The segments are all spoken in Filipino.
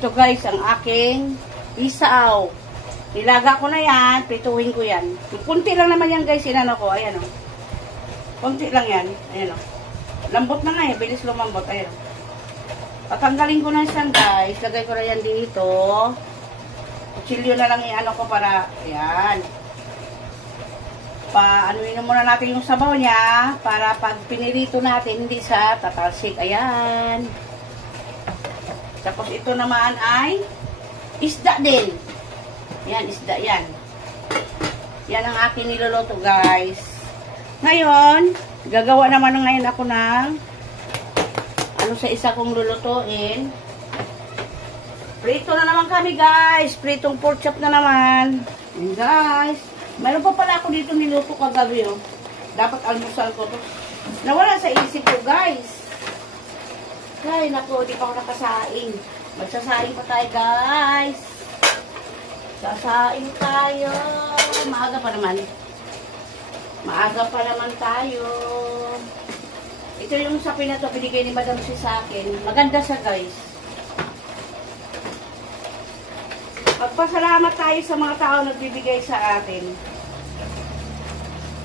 Ito guys, ang aking isaw. Nilaga ko na yan, prituhin ko yan. Kunti lang naman yan guys, inano ko, ayan o. Kunti lang yan, ayan o. Lambot na nga eh, bilis lumambot, ayan o. Patanggalin ko na yan guys, lagay ko na yan dito. Kutsilyo na lang i-ano ko para, ayan. Anuin na muna natin yung sabaw niya para pag pinirito natin, hindi sa tatalsik, ayan. Tapos ito naman ay isda din. Yan, isda yan. Yan ang aking niluluto guys. Ngayon, gagawa naman ngayon ako ng ano sa isa kong lulutuin. Prito na naman kami guys. Pritong pork chop na naman. Yan guys. Mayroon pa pala ako dito niluto kagabi oh. Dapat almusal ko to. Nawala sa isip ko guys. Ay, naku, di pa ako nakasaing. Magsasaing pa tayo, guys. Sasaing tayo. Maaga pa naman. Maaga pa naman tayo. Ito yung sapi na to, binigay ni Madam si sa akin. Maganda siya, guys. Magpasalamat tayo sa mga tao nagbibigay sa atin.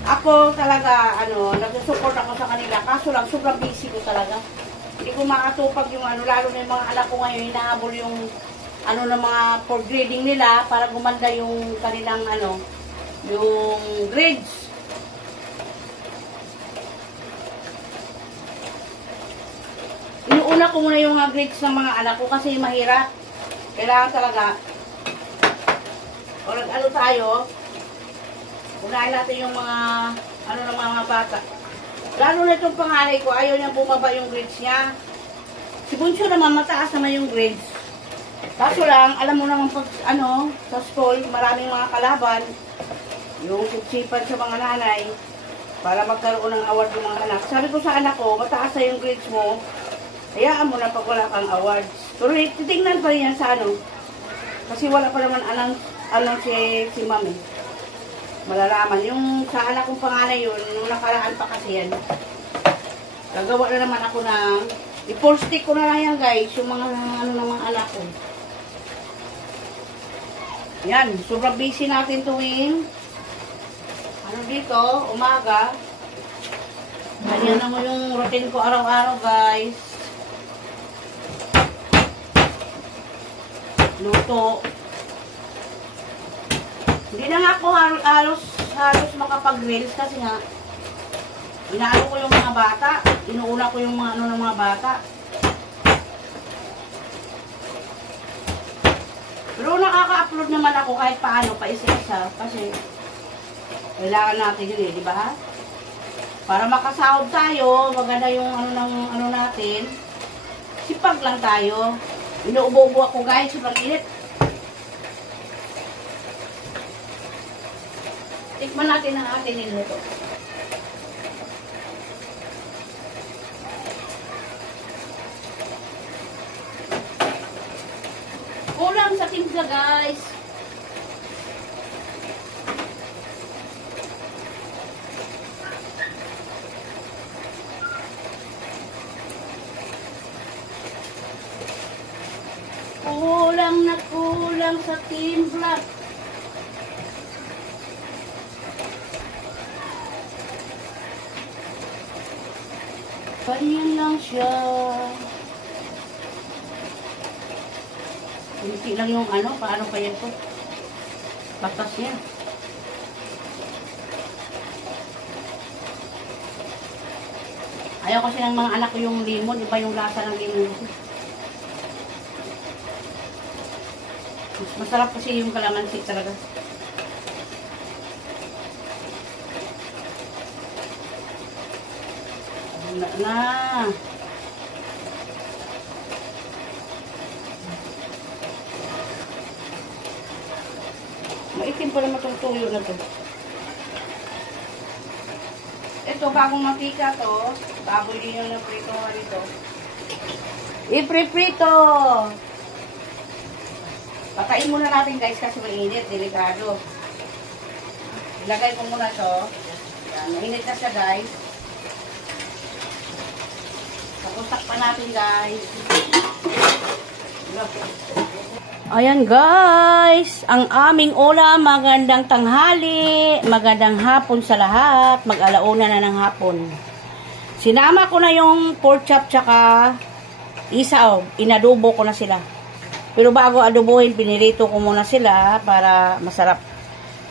Ako talaga, nagsusupport ako sa kanila. Kaso lang, sobrang busy ko talaga. Hindi ko makatupag yung lalo na yung mga anak ko ngayon, hinahabol yung ng mga for grading nila para gumanda yung kanilang yung grades. Inuuna ko muna yung grades ng mga anak ko kasi mahirap. Kailangan talaga o tayo, unahin natin yung mga ng mga bata. Lalo na itong panganay ko, ayaw niya bumaba yung grades niya. Si Bunso naman, mataas naman yung grades. Kaso lang, alam mo naman pag, sa school, maraming mga kalaban. Yung siksipan sa mga nanay, para magkaroon ng award yung mga anak. Sabi ko sa anak ko, mataas na yung grades mo, hayaan mo na pag wala kang awards. Pero titingnan pa rin yan sa kasi wala pa naman si mami. Malalaman. Yung sa anak kong panganay yun, nung nakaraan pa kasi yan. Gagawa na naman ako ng, i-full stick ko na lang yan guys, yung mga ng mga anak ko. Yan, sobrang busy natin tuwing, dito, umaga. Ganyan na mo yung routine ko araw-araw guys. Luto. Hindi na nga ako halos makapag-grills kasi nga inaano ko yung mga bata, inuuna ko yung mga ng mga bata. Pero nakaka-upload naman ako kahit paano, pa isa-isa kasi kailangan natin yun di ba? Para makasahod tayo, maganda yung natin. Sipag lang tayo. Inuubo-ubo ako guys, sobrang init. Tikman natin ang ating niluto. Kulang sa timpla guys. Kulang sa timpla. Ganyan lang siya. Hindi lang yung paano kaya ito? Patas niya. Ayaw kasi ng mga anak ko yung limon, iba yung lasa ng limon. Masarap kasi yung kalamansi talaga. Wala na. Maitim pa naman itong tuyo na to. Ito, bagong matika to. Baboy din yung naprito nga dito. Ipriprito! Patayin muna natin guys kasi mainit, delikado. Ilagay ko muna to. Yan, mainit na siya guys. Tapos takpan natin guys. Ayan guys, ang aming ulam, magandang tanghali, magandang hapon sa lahat, mag-alauna na ng hapon. Sinama ko na yung pork chop tsaka isaw, inadobo ko na sila. Pero bago adobohin, pinirito ko muna sila para masarap.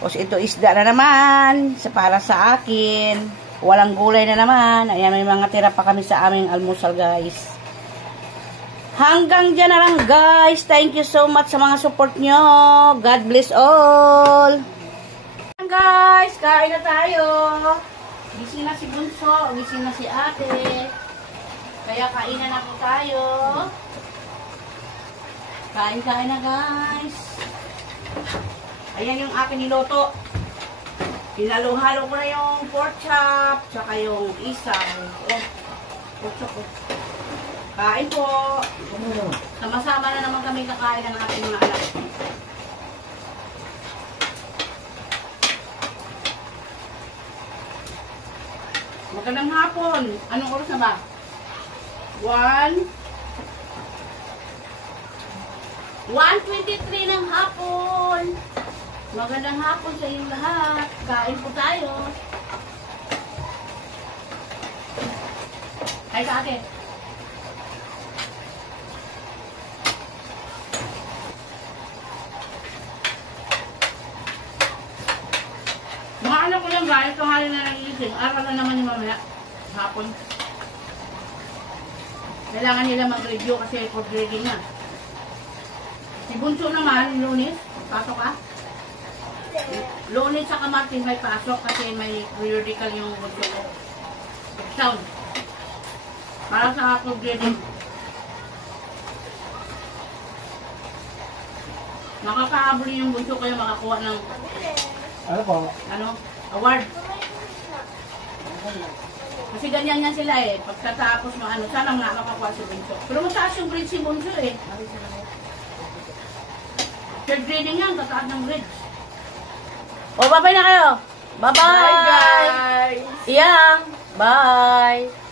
Tapos ito isda na naman, para sa akin. Walang gulay na naman. Ayan, may mga tira pa kami sa aming almusal guys. Hanggang dyan na lang guys. Thank you so much sa mga support nyo. God bless all. Guys, kain na tayo. Gising na si Bunso, gising na si Ate. Kaya kainan na po tayo. Kain-kain na guys. Ayan yung aking niloto. Hinalo-halo ko na yung pork chop, tsaka yung isaw. Oh, pork chop. Kain po. Sama-sama na naman kami kakain ng ating mga anak. Magandang hapon. Anong oras na ba? 1:23 ng hapon. Magandang hapon sa inyong lahat. Kain po tayo. Kain sa atin. Mga anak ko lang guys, tanghali na nagigising. Araw na naman yung mamaya. Hapon. Kailangan nila mag-review kasi for grading na. Si Bunso naman, Lunes, pasok ka? Lunes sa Martin may pasok kasi may periodical yung Bunso ko. Sound. Para sa for grading. Makakahabulin yung Bunso kayo makakuha ng Ano po? Award. Kasi ganyan yan sila eh. Pagkatapos sana nga makakuha si Bunso. Pero mataas yung grade si Bunso eh. Third grading yan, tataas ng grade. O, bye-bye na kayo. Bye-bye. Bye guys! Iyang. Bye.